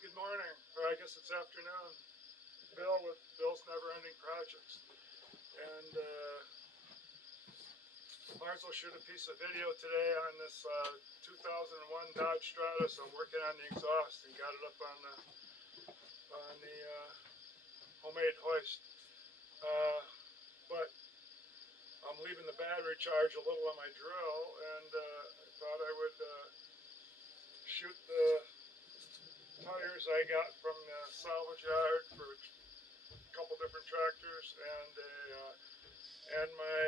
good morning, or I guess it's afternoon. Bill with Bill's Never Ending Projects. And might as well shoot a piece of video today on this 2001 Dodge Stratus. I'm working on the exhaust and got it up on the homemade hoist. But I'm leaving the battery charge a little on my drill, and I thought I would shoot the tires I got from the salvage yard for a couple different tractors, and my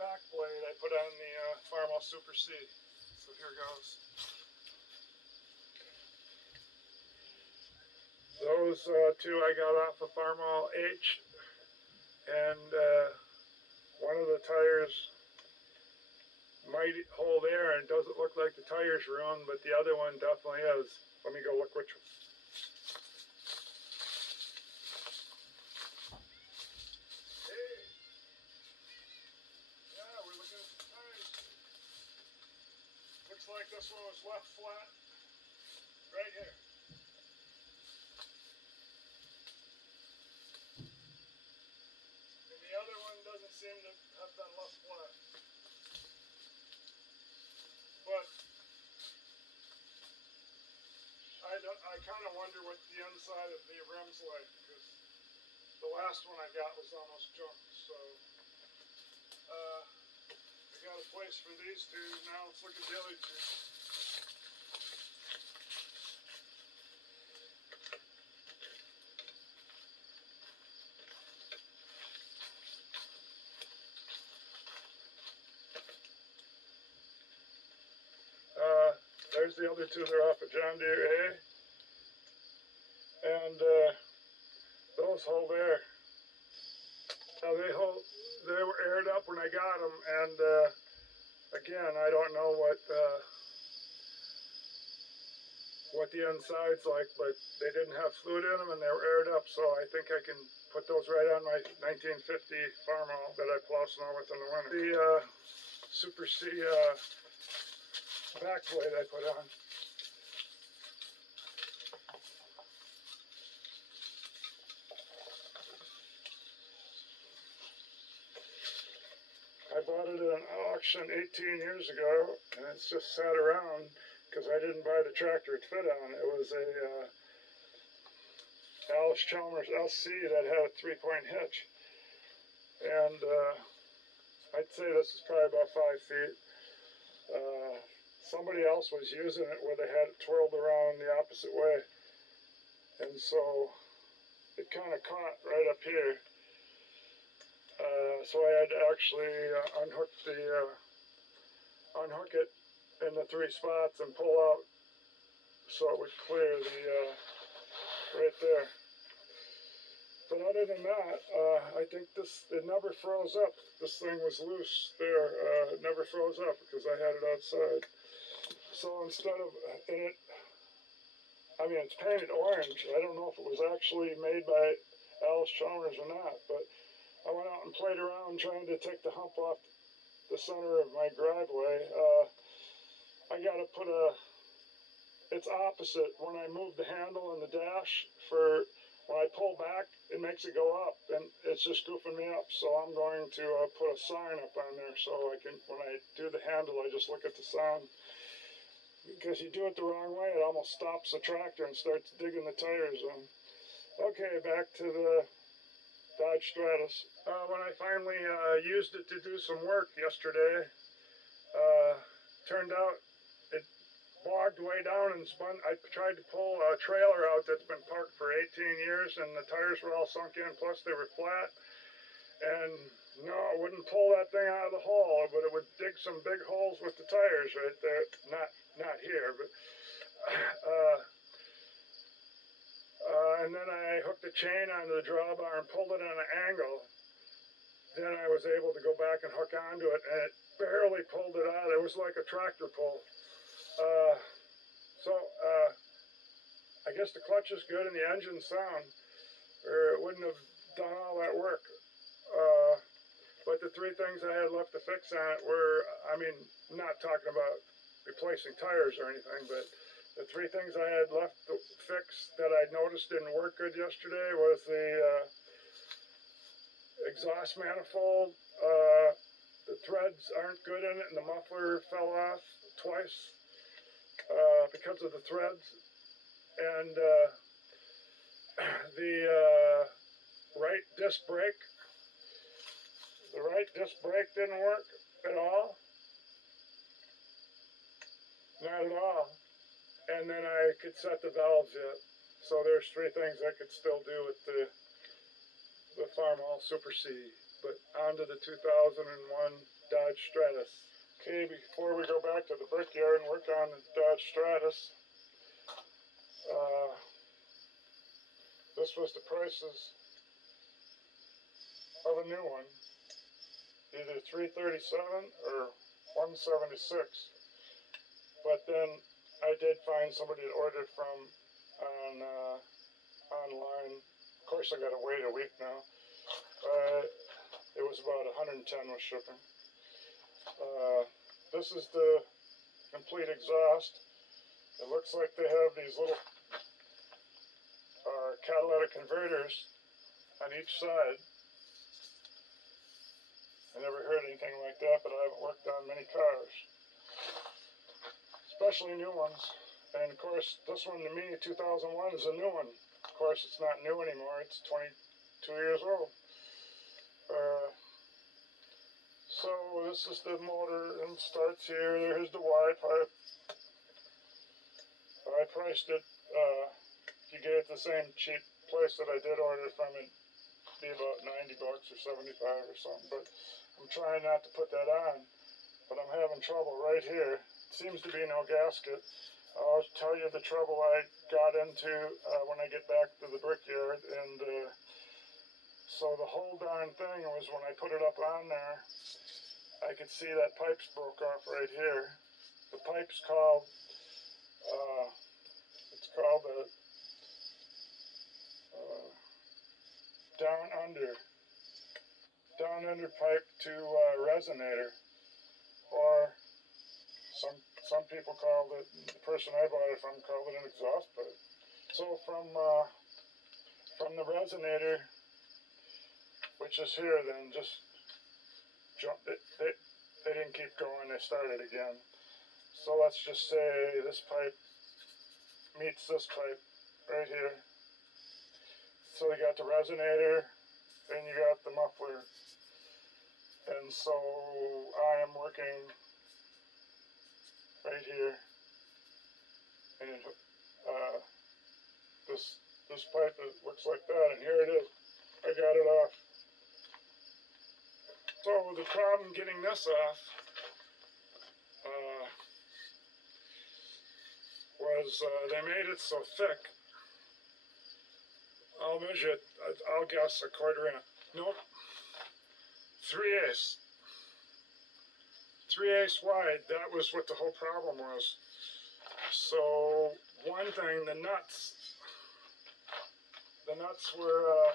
back blade I put on the Farmall Super C. So here goes. Those two I got off of Farmall H, and one of the tires might hold air and doesn't look like the tire's ruined, but the other one definitely is. Let me go look which one. Hey! Yeah, we're looking at the tires. Looks like this one was left flat right here. And the other one doesn't seem to have been left flat. But I kind of wonder what the inside of the rim's like, because the last one I got was almost junk. So I got a place for these two. Now let's look at the other two. There's the other two. They're off of John Deere A, and those hold air. Now they were aired up when I got them, and again, I don't know what the inside's like, but they didn't have fluid in them, and they were aired up, so I think I can put those right on my 1950 farmall that I plow snow with in the winter. The Super C back blade I put on. I bought it at an auction 18 years ago, and it's just sat around because I didn't buy the tractor it fit on. It was a Alice Chalmers LC that had a 3-point hitch, and I'd say this is probably about 5 feet. Somebody else was using it where they had it twirled around the opposite way, and so it kind of caught right up here. So I had to actually unhook it in the 3 spots and pull out so it would clear the right there. But other than that, I think it never froze up. This thing was loose there. It never froze up because I had it outside. So instead of it's painted orange. I don't know if it was actually made by Alice Chalmers or not, but I went out and played around trying to take the hump off the center of my driveway. I got to put it's opposite. When I move the handle and the dash, when I pull back, it makes it go up, and it's just goofing me up. So I'm going to put a sign up on there so I can, when I do the handle, I just look at the sign. Because you do it the wrong way, it almost stops the tractor and starts digging the tires in. Okay, back to the Dodge Stratus. When I finally used it to do some work yesterday, turned out it bogged way down and spun. I tried to pull a trailer out that's been parked for 18 years, and the tires were all sunk in, plus they were flat. And no, it wouldn't pull that thing out of the hole, but it would dig some big holes with the tires right there. Not here, but and then I hooked the chain onto the drawbar and pulled it at an angle. Then I was able to go back and hook onto it, and it barely pulled it out. It was like a tractor pull. So I guess the clutch is good and the engine's sound, or it wouldn't have done all that work. But the 3 things I had left to fix on it were, not talking about replacing tires or anything, but The three things I had left to fix that I noticed didn't work good yesterday was the exhaust manifold. The threads aren't good in it, and the muffler fell off twice because of the threads. And the right disc brake, didn't work at all. Not at all. And then I could set the valves yet. So there's three things I could still do with the farmall Super C. But on to the 2001 Dodge Stratus. Okay, before we go back to the brickyard and work on the Dodge Stratus, this was the prices of a new one, either $337 or $176. But then I did find somebody that ordered from online. Of course, I got to wait a week now. It was about $110 with shipping. This is the complete exhaust. It looks like they have these little catalytic converters on each side. I never heard anything like that, but I haven't worked on many cars, especially new ones. And of course, this one to me, 2001, is a new one. Of course, it's not new anymore. It's 22 years old. So this is the motor, and starts here. Here's the Y pipe. I priced it. If you get it at the same cheap place that I did order from, it'd be about $90 or $75 or something. But I'm trying not to put that on. But I'm having trouble right here. Seems to be no gasket. I'll tell you the trouble I got into when I get back to the brickyard. And so the whole darn thing was, when I put it up on there, I could see that pipe's broke off right here. The pipe's called, it's called the down under pipe to resonator, or some people call it, the person I bought it from called it an exhaust pipe. So from the resonator, which is here, then just jump it. They didn't keep going. They started again. So let's just say this pipe meets this pipe right here. So you got the resonator, and you got the muffler. And so I am working right here, and this pipe looks like that, and here it is. I got it off. So the problem getting this off was they made it so thick. I'll measure it. I'll guess a quarter inch. Nope. 3/8. 3/8 wide. That was what the whole problem was. So one thing, the nuts were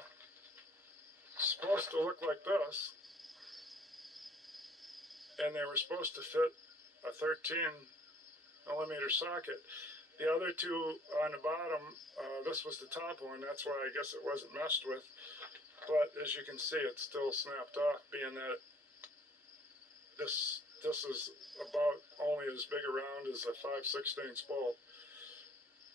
supposed to look like this, and they were supposed to fit a 13mm socket. The other two on the bottom, this was the top one. That's why I guess it wasn't messed with. But as you can see, it's still snapped off, being that this is about only as big around as a 5/16 bolt.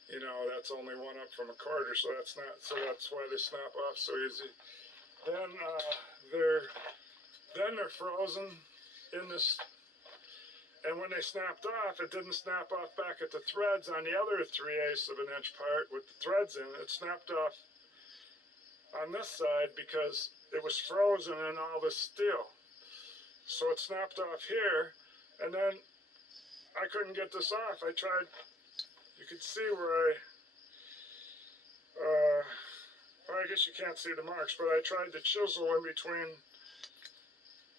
You know, that's only one up from a quarter, so that's why they snap off so easy. Then they're frozen in this, and when they snapped off, it didn't snap off back at the threads on the other 3/8 of an inch part with the threads in it. It snapped off on this side because it was frozen in all this steel. So it snapped off here, and then I couldn't get this off. I tried, you could see where well, I guess you can't see the marks, but I tried to chisel in between.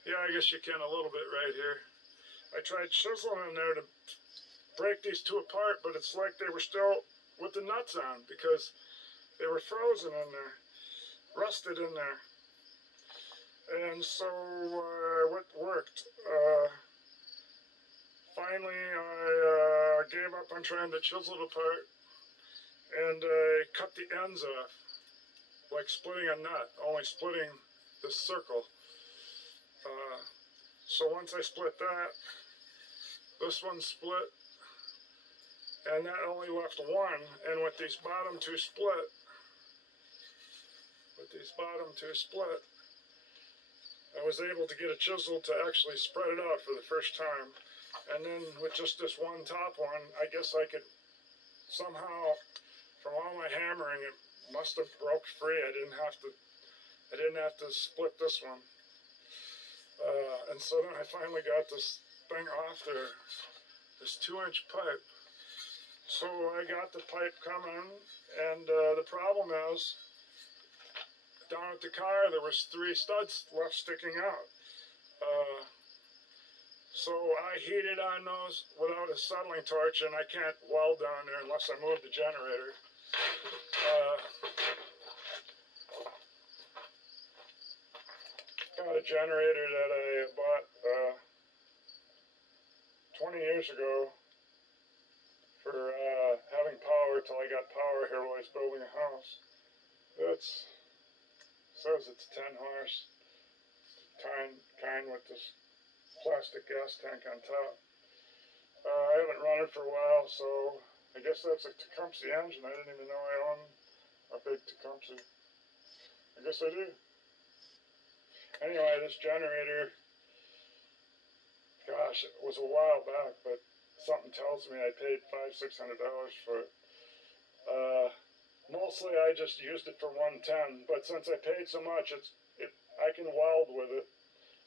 Yeah, I guess you can a little bit right here. I tried chiseling in there to break these two apart, but it's like they were still with the nuts on because they were frozen in there, rusted in there. And so what worked? Finally, I gave up on trying to chisel it apart, and I cut the ends off, like splitting a nut, only splitting this circle. So once I split that, this one split, and that only left one, and with these bottom two split, I was able to get a chisel to actually spread it out for the first time. And then with just this one top one, I guess I could somehow, from all my hammering, it must have broke free. I didn't have to split this one. And so then I finally got this thing off there, this 2-inch pipe. So I got the pipe coming, and the problem is, down at the car there was 3 studs left sticking out. So I heated on those without a settling torch, and I can't weld down there unless I move the generator. Got a generator that I bought 20 years ago for having power till I got power here while I was building a house. It says it's 10 horse, kind with this plastic gas tank on top. I haven't run it for a while, so I guess that's a Tecumseh engine. I didn't even know I own a big Tecumseh. I guess I do. Anyway, this generator, gosh, it was a while back, but something tells me I paid $500–600 for it. Mostly I just used it for 110, but since I paid so much, I can weld with it.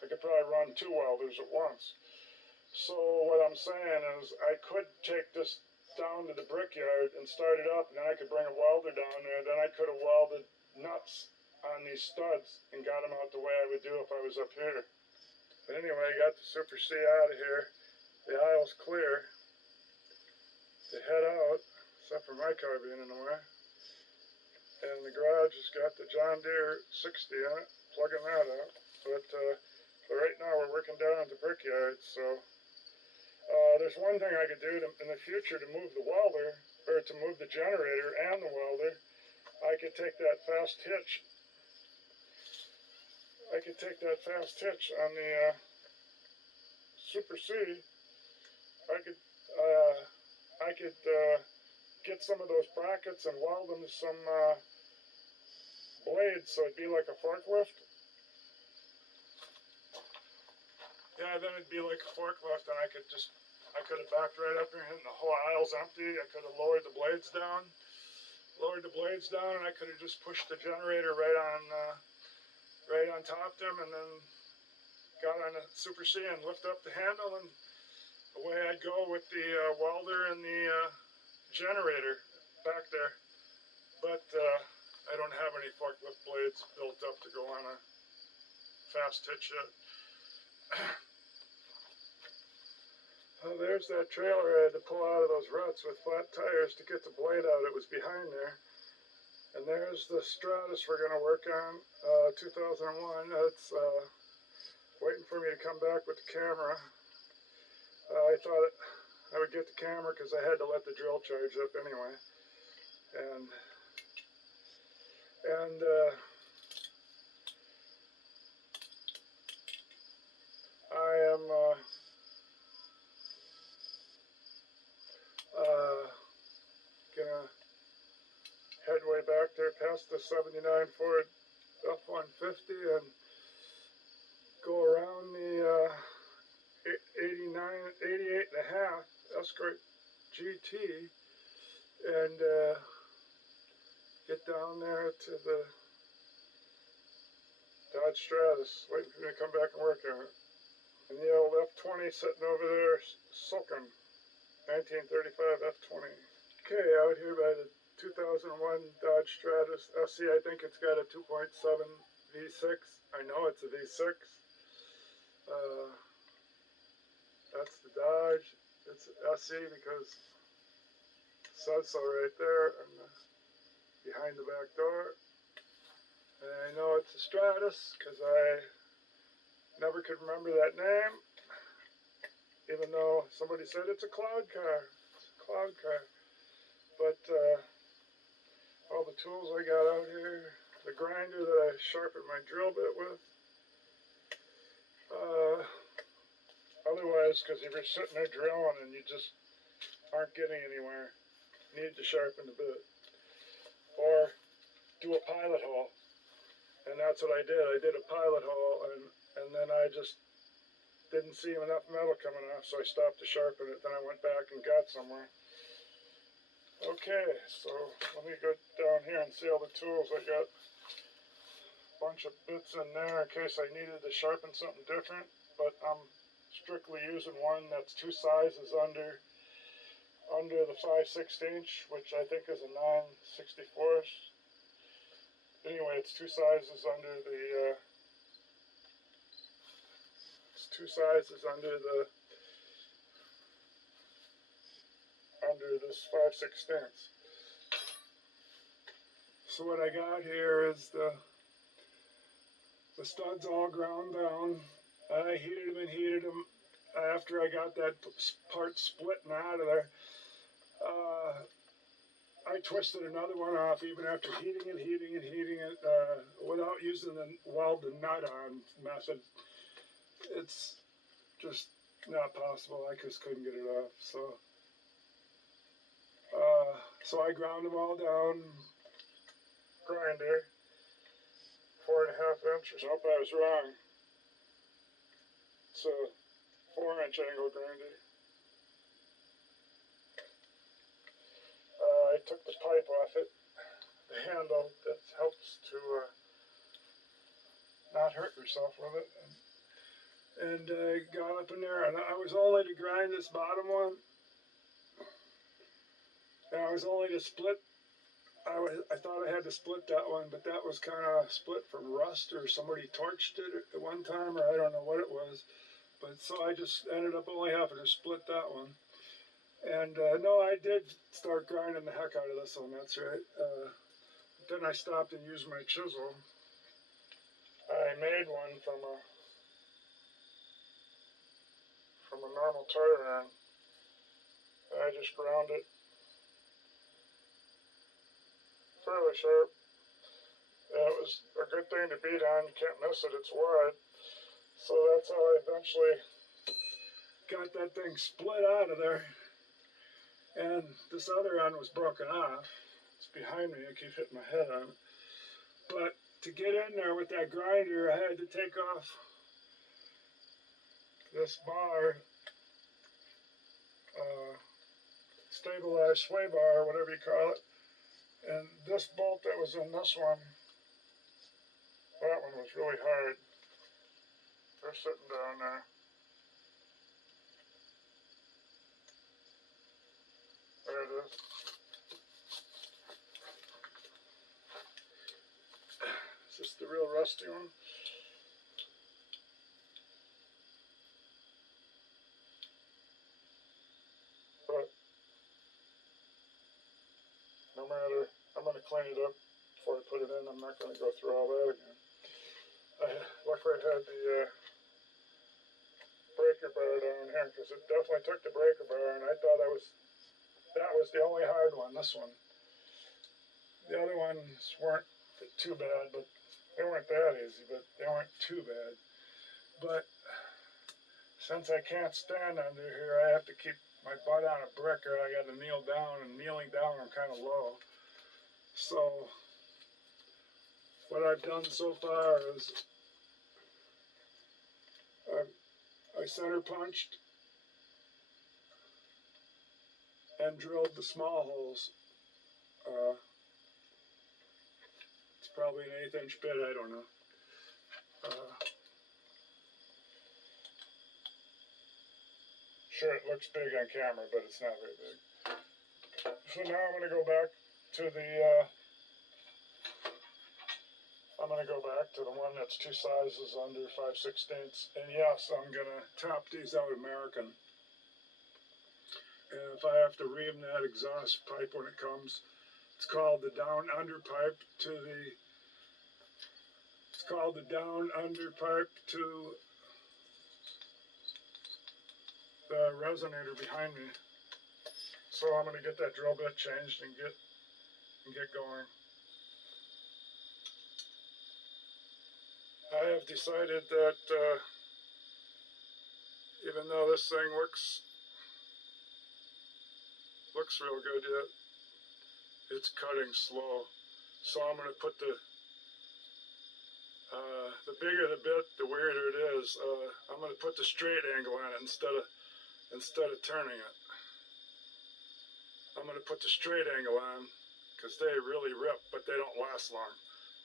I could probably run 2 welders at once. So what I'm saying is I could take this down to the brickyard and start it up, and then I could bring a welder down there. Then I could have welded nuts on these studs and got them out the way I would do if I was up here. But anyway, I got the Super C out of here. The aisle's clear. To head out, except for my car being in the way. And the garage has got the John Deere 60 in it, plugging that up. But right now we're working down at the brickyard, so there's one thing I could do in the future to move the welder, or to move the generator and the welder. I could take that fast hitch. On the Super C. I could get some of those brackets and weld them to some blades, so it'd be like a forklift. Yeah, then it'd be like a forklift, and I could have backed right up here, and the whole aisle's empty. I could have lowered the blades down, and I could have just pushed the generator right on top of them, and then got on the Super C and lift up the handle, and away I'd go with the welder and the generator back there. But I don't have any forklift blades built up to go on a fast hitch yet. Oh, there's that trailer I had to pull out of those ruts with flat tires to get the blade out. It was behind there. And there's the Stratus we're going to work on, 2001. That's waiting for me to come back with the camera. I thought I would get the camera because I had to let the drill charge up anyway. And I am gonna head way back there past the 79 Ford F-150 and go around the 88.5 Escort GT and get down there to the Dodge Stratus, waiting for me to come back and work on it. And the old F-20 sitting over there sulking, 1935 F-20. Okay, out here by the 2001 Dodge Stratus SE. I think it's got a 2.7 V6. I know it's a V6. That's the Dodge. It's SE because it says so right there and behind the back door. And I know it's a Stratus because I never could remember that name, even though somebody said it's a cloud car. plow car. But all the tools I got out here, the grinder that I sharpened my drill bit with. Otherwise, because if you're sitting there drilling and you just aren't getting anywhere, you need to sharpen the bit. Or do a pilot hole. And that's what I did. I did a pilot hole, and then I just didn't see enough metal coming off, so I stopped to sharpen it. Then I went back and got somewhere. Okay, so let me go down here and see all the tools. I got a bunch of bits in there in case I needed to sharpen something different, but I'm strictly using one that's 2 sizes under the 5/16", which I think is a 9/64. Anyway, it's 2 sizes under the under this 5/16. So what I got here is the studs all ground down. I heated them after I got that part splitting out of there. I twisted another one off even after heating it without using the weld the nut on method. It's just not possible. I just couldn't get it off. So I ground them all down. Grinder, 4.5 inches. Nope, I was wrong. It's a 4-inch angle grinder. I took the pipe off it, the handle that helps to not hurt yourself with it, and got up in there, and I was only to grind this bottom one, and I was only to split. I thought I had to split that one, but that was kind of split from rust, or somebody torched it at one time, or I don't know what it was. But so I just ended up only having to split that one. And no, I did start grinding the heck out of this one, that's right. Then I stopped and used my chisel. I made one from a normal tire iron. I just ground it fairly sharp. And it was a good thing to beat on. You can't miss it, it's wide. So that's how I eventually got that thing split out of there. And this other end was broken off. It's behind me, I keep hitting my head on it. But to get in there with that grinder, I had to take off this bar, stabilized sway bar, whatever you call it. And this bolt that was in this one, that one was really hard. They're sitting down there. There it is. Is this the real rusty one? But no matter, I'm going to clean it up before I put it in. I'm not going to go through all that again. Luckily I had the breaker bar down here, because it definitely took the breaker bar, and I thought that was the only hard one, this one. The other ones weren't too bad, but they weren't that easy, but they weren't too bad. But since I can't stand under here, I have to keep my butt on a brick, or I got to kneel down, and kneeling down I'm kind of low. So what I've done so far is I center punched and drilled the small holes. It's probably an 1/8 inch bit, I don't know. Sure, it looks big on camera, but it's not very big. So now I'm going to go back to the one that's 2 sizes under 5/16. And yes, I'm going to top these out American. And if I have to ream that exhaust pipe when it comes, it's called the down under pipe to the the resonator behind me. So I'm going to get that drill bit changed and get going. I have decided that even though this thing looks real good yet, it's cutting slow. So I'm going to put the bigger the bit, the weirder it is. I'm going to put the straight angle on it instead of turning it. I'm going to put the straight angle on because they really rip, but they don't last long.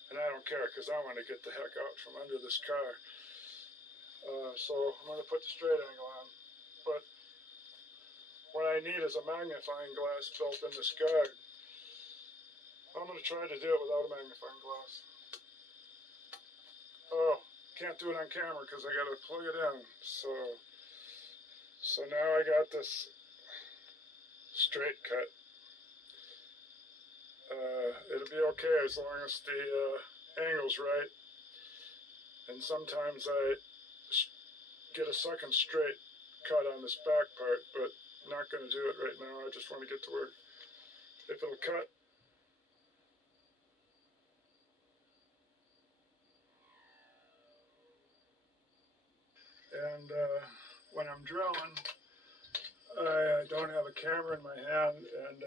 And I don't care because I want to get the heck out from under this car. So I'm going to put the straight angle on. But what I need is a magnifying glass built in this guard. I'm going to try to do it without a magnifying glass. Oh, can't do it on camera because I got to plug it in. So now I got this straight cut. It'll be okay as long as the angle's right. And sometimes I get a second straight cut on this back part, but I'm not going to do it right now. I just want to get to work. If it'll cut. And when I'm drilling, I don't have a camera in my hand, and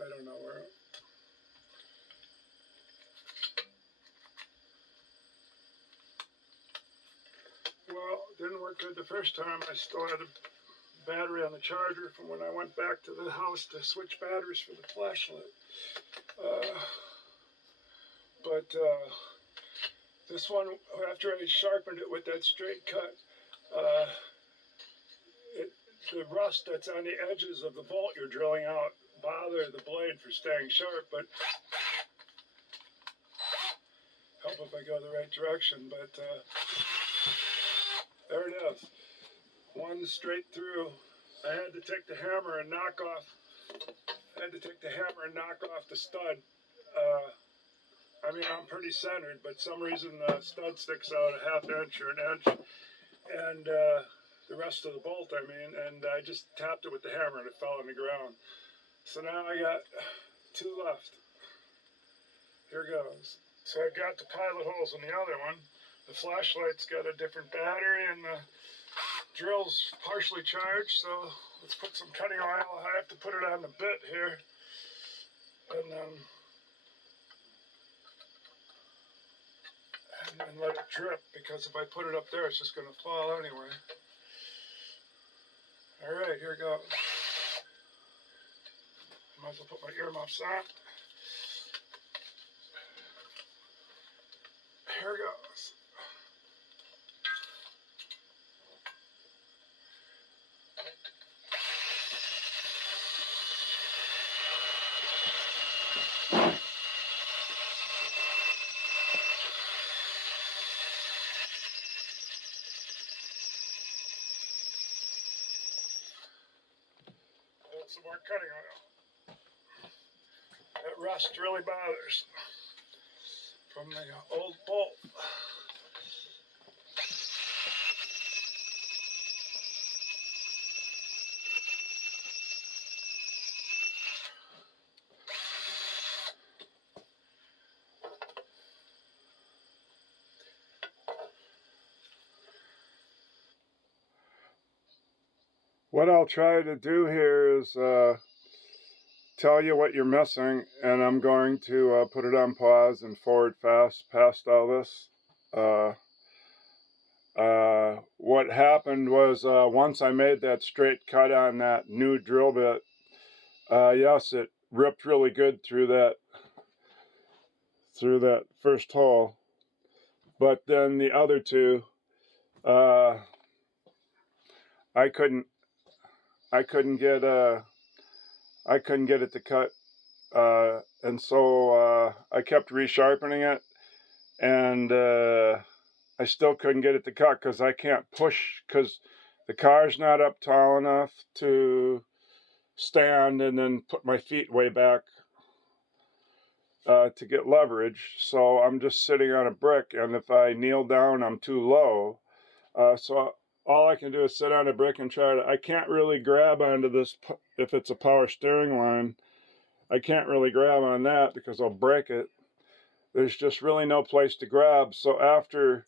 I don't know where. Well, it didn't work good the first time. I still had a battery on the charger from when I went back to the house to switch batteries for the flashlight. But this one, after I sharpened it with that straight cut, the rust that's on the edges of the bolt you're drilling out bother the blade for staying sharp, but help if I go the right direction. But there it is, one straight through. I had to take the hammer and knock off. The stud. I mean, I'm pretty centered, but some reason the stud sticks out a half inch or an inch, and the rest of the bolt, and I just tapped it with the hammer and it fell on the ground. So now I got two left. Here goes. So I've got the pilot holes in the other one. The flashlight's got a different battery, and the drill's partially charged, so let's put some cutting oil. I have to put it on the bit here, and then let it drip, because if I put it up there, it's just going to fall anyway. All right, here goes. Might as well put my earmuffs on. Here goes. Some more cutting oil. That rust really bothers from the old bolt. What I'll try to do here is tell you what you're missing, and I'm going to put it on pause and forward fast past all this. What happened was once I made that straight cut on that new drill bit, yes, it ripped really good through that first hole, but then the other two, I couldn't get it to cut, and so I kept resharpening it, and I still couldn't get it to cut because I can't push, because the car's not up tall enough to stand and then put my feet way back to get leverage. So I'm just sitting on a brick, and if I kneel down, I'm too low. So all I can do is sit on a brick and try to, I can't really grab onto this, if it's a power steering line, I can't really grab on that because I'll break it. There's just really no place to grab. So after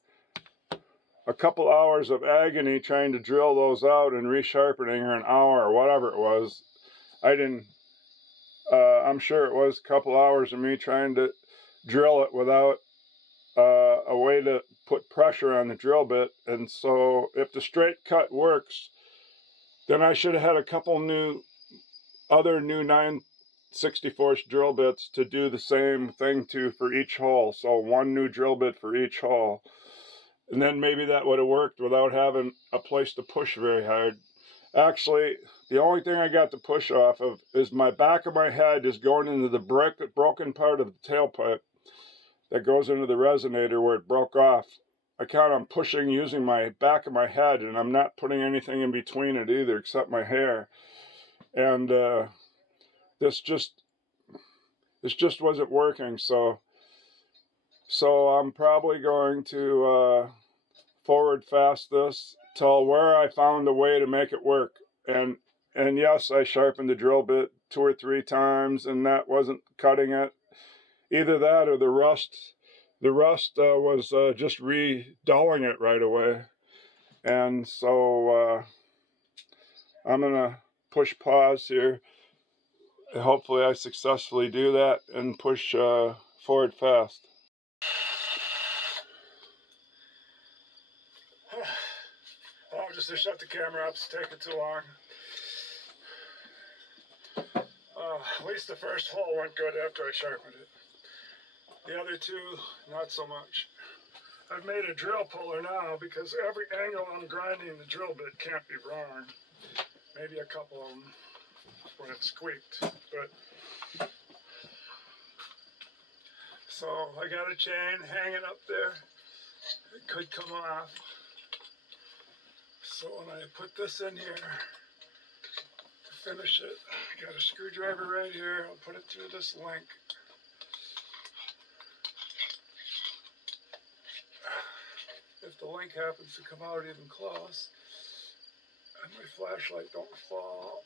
a couple hours of agony trying to drill those out and resharpening, or an hour or whatever it was, I'm sure it was a couple hours of me trying to drill it without a way to put pressure on the drill bit. And so if the straight cut works, then I should have had a couple other new 9/64 drill bits to do the same thing to for each hole. So one new drill bit for each hole. And then maybe that would have worked without having a place to push very hard. Actually, the only thing I got to push off of is my back of my head is going into the broken part of the tailpipe that goes into the resonator where it broke off. I count on pushing using my back of my head, and I'm not putting anything in between it either except my hair. And this just wasn't working. So I'm probably going to forward fast this till where I found a way to make it work. And yes, I sharpened the drill bit 2 or 3 times, and that wasn't cutting it. Either that or the rust was just re-dulling it right away. And so I'm gonna push pause here. Hopefully I successfully do that and push forward fast. Oh, just to shut the camera up, it's taking too long. At least the first hole went good after I sharpened it. The other two, not so much. I've made a drill puller now because every angle I'm grinding the drill bit can't be wrong. Maybe a couple of them when it's squeaked, but so I got a chain hanging up there. It could come off. So when I put this in here to finish it, I got a screwdriver right here. I'll put it through this link. If the link happens to come out even close, and my flashlight don't fall.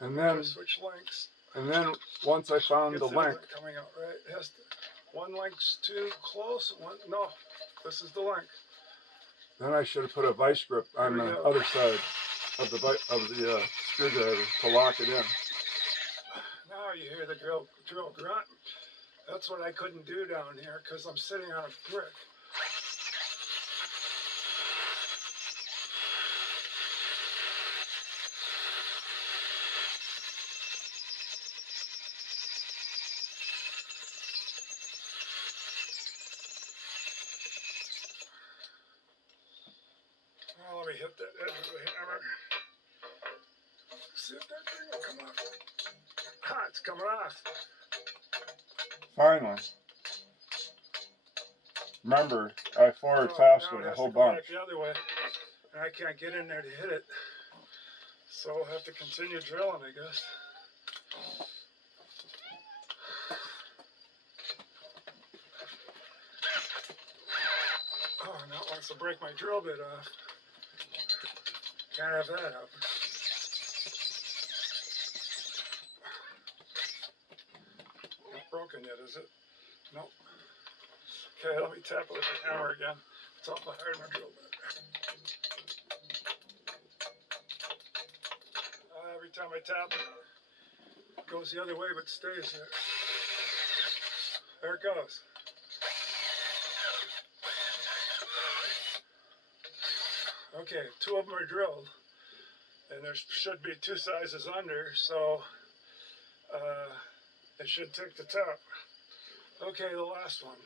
And then switch links. And then once I found the link coming out right, it has to, one link's too close. No, this is the link. Then I should have put a vice grip on the other side of the screwdriver to lock it in. Now you hear the drill grunt. That's what I couldn't do down here because I'm sitting on a brick. Well, let me hit that edge of the hammer. See if that thing will come off. Ha, it's coming off. Finally. Remember, I forward fastened a whole bunch. The other way, and I can't get in there to hit it. So I'll have to continue drilling, I guess. Oh, now it wants to break my drill bit off. Can't have that happen. Not broken yet, is it? Nope. Okay, let me tap it with the hammer again. It's awful hard in a drill bit. Every time I tap it goes the other way but stays there. There it goes. Okay, 2 of them are drilled, and there should be 2 sizes under, so it should take the top. Okay, the last one.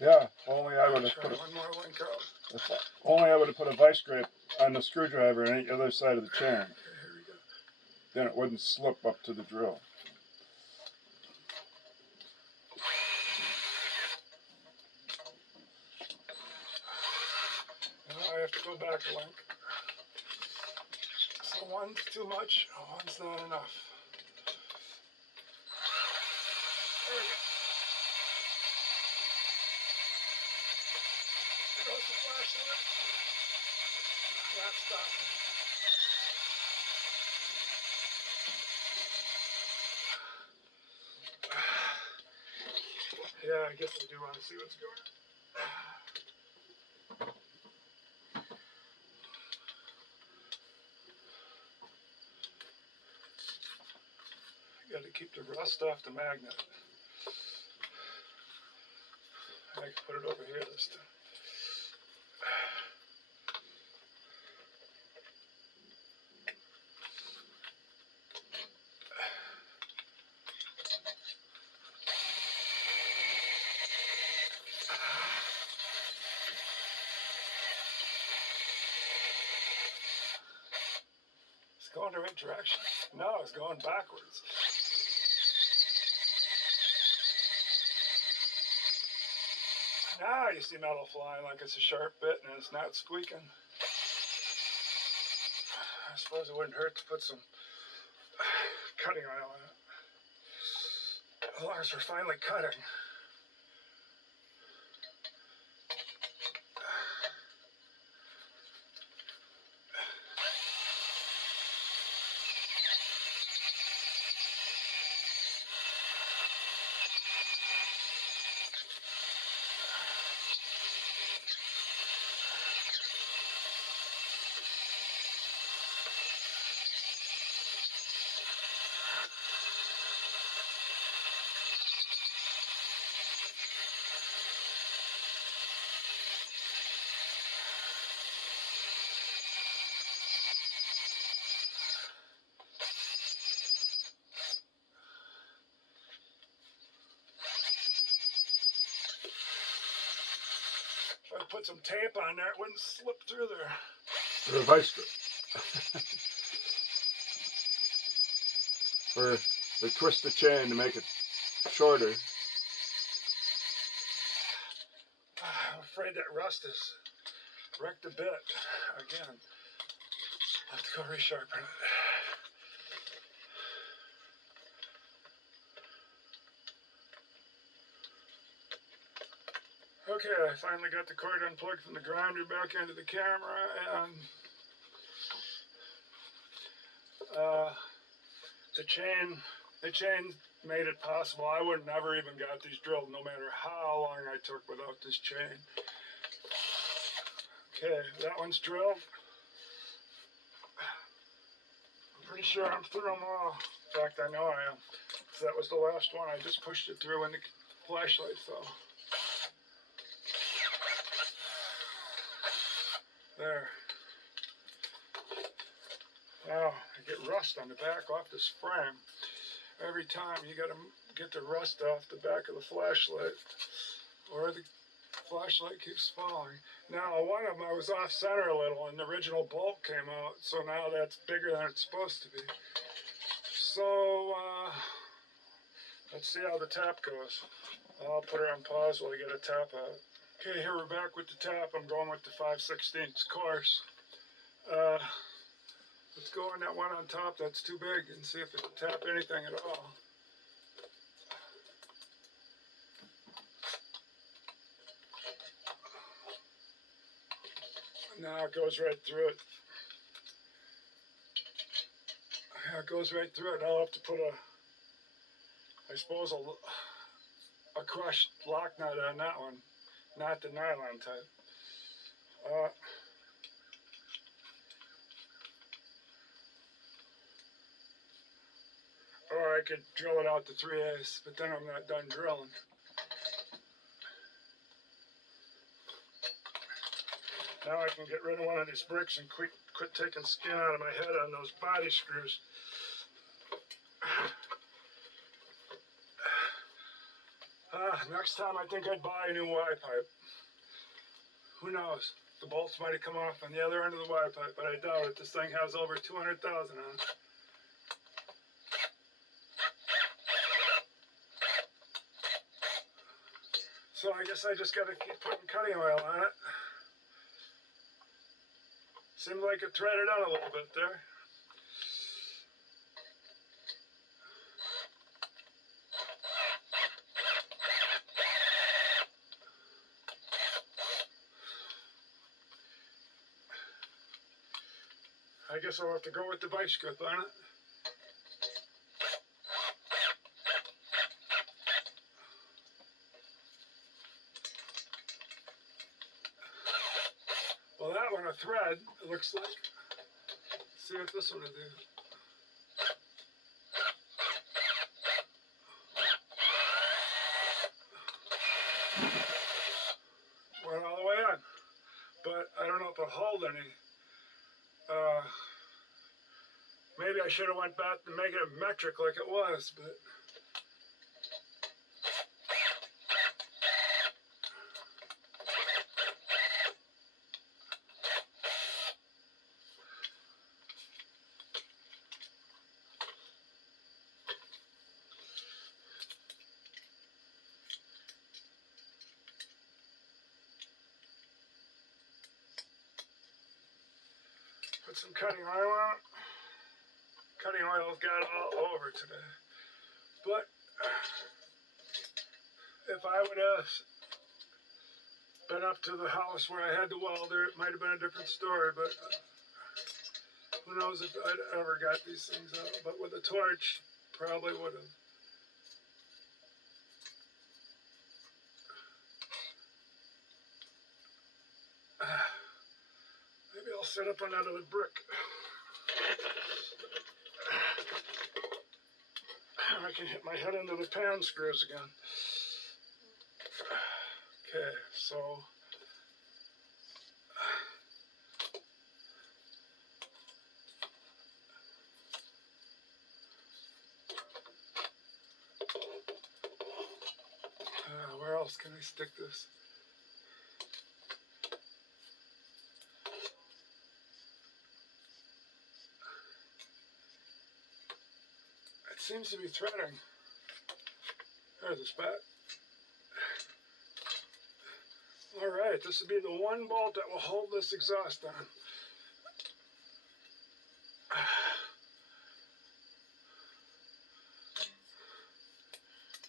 Yeah, only I would have put one more link out. Only I would have put a vice grip on the screwdriver on the other side of the chain. Okay, here we go. Then it wouldn't slip up to the drill. have to go back a link. So one's too much, one's not enough. There we go. There goes the flashlight. Not stopping. Yeah, I guess I do want to see what's going on. Got to keep the rust off the magnet. I can put it over here this time. It's going the right direction. No, it's going backwards. Now you see metal flying like it's a sharp bit and it's not squeaking. I suppose it wouldn't hurt to put some cutting oil in it. As long as we're finally cutting. If I put some tape on there, it wouldn't slip through there. Or a vice grip. Or they twist the chain to make it shorter. I'm afraid that rust has wrecked a bit again. I'll have to go resharpen it. Okay, I finally got the cord unplugged from the grinder back into the camera, and the chain made it possible. I would never even got these drilled, no matter how long I took without this chain. Okay, that one's drilled. I'm pretty sure I'm through them all. In fact, I know I am. So that was the last one. I just pushed it through when the flashlight fell. There. Now, I get rust on the back off this frame. Every time you gotta get the rust off the back of the flashlight, or the flashlight keeps falling. Now, one of them I was off center a little, and the original bolt came out, so now that's bigger than it's supposed to be. So, let's see how the tap goes. I'll put her on pause while I get a tap out. Okay, here we're back with the tap. I'm going with the 5/16 course. Let's go on that one on top that's too big and see if it'll tap anything at all. Now it goes right through it. Yeah, it goes right through it. I'll have to put I suppose a crushed lock nut on that one. Not the nylon type. Or I could drill it out to 3/8, but then I'm not done drilling. Now I can get rid of one of these bricks and quit taking skin out of my head on those body screws. Next time I think I'd buy a new Y pipe. Who knows? The bolts might have come off on the other end of the Y pipe, but I doubt it. This thing has over 200,000 on it. So I guess I just gotta keep putting cutting oil on it. Seemed like it threaded out a little bit there. I guess I'll have to go with the vice grip on it. Well, that one a thread, it looks like. Let's see what this one will do. Went all the way on, but I don't know if it'll hold any. Maybe I should have went back to make it metric like it was, but put some cutting oil on it. Cutting oil's got all over today. But if I would have been up to the house where I had the welder, it might have been a different story, but who knows if I'd ever got these things out. But with a torch, probably would have. Maybe I'll set up another brick. I can hit my head into the pan screws again. Okay, so where else can I stick this? Seems to be threading. There's a spot. Alright, this will be the one bolt that will hold this exhaust on.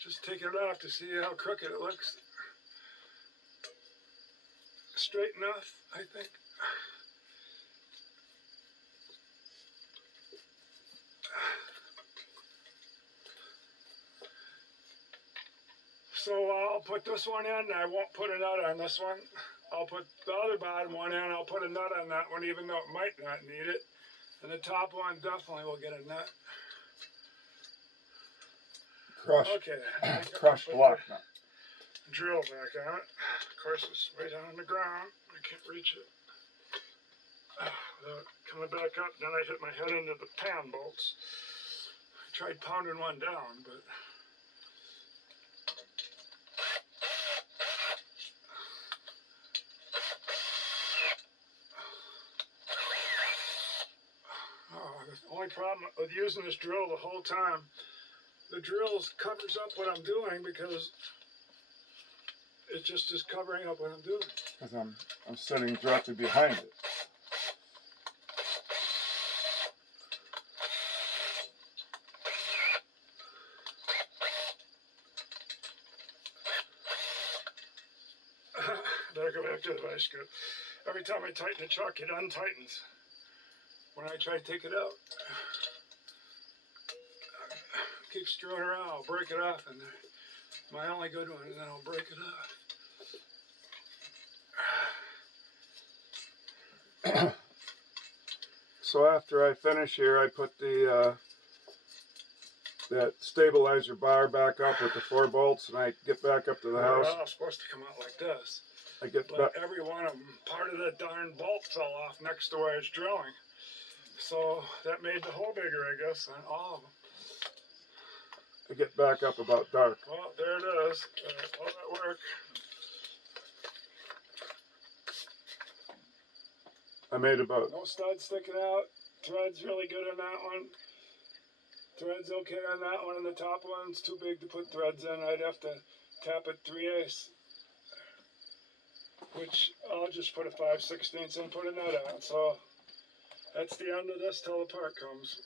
Just take it off to see how crooked it looks. Straight enough, I think. So I'll put this one in, I won't put a nut on this one. I'll put the other bottom one in, I'll put a nut on that one even though it might not need it. And the top one definitely will get a nut. Crushed block nut. Drill back on it. Of course it's way down on the ground, I can't reach it. Coming back up, then I hit my head into the pan bolts. I tried pounding one down, but the only problem with using this drill the whole time, the drill covers up what I'm doing because it just is covering up what I'm doing. Because I'm sitting directly behind it. Better go back to the vice grip. Every time I tighten the chuck, it untightens. When I try to take it out, keep screwing around, I'll break it off, and my only good one, and then I'll break it off. So after I finish here, I put the that stabilizer bar back up with the 4 bolts, and I get back up to the house. Well, it's supposed to come out like this. But every one of them, part of the darn bolt fell off next to where it's drilling. So that made the hole bigger, I guess, on all of them. I get back up about dark. Well, there it is. All that work. I made about... No studs sticking out. Thread's really good on that one. Thread's okay on that one, and the top one's too big to put threads in. I'd have to tap it 3/8. Which I'll just put a 5/16 and put a nut on. So That's the end of this till the part comes.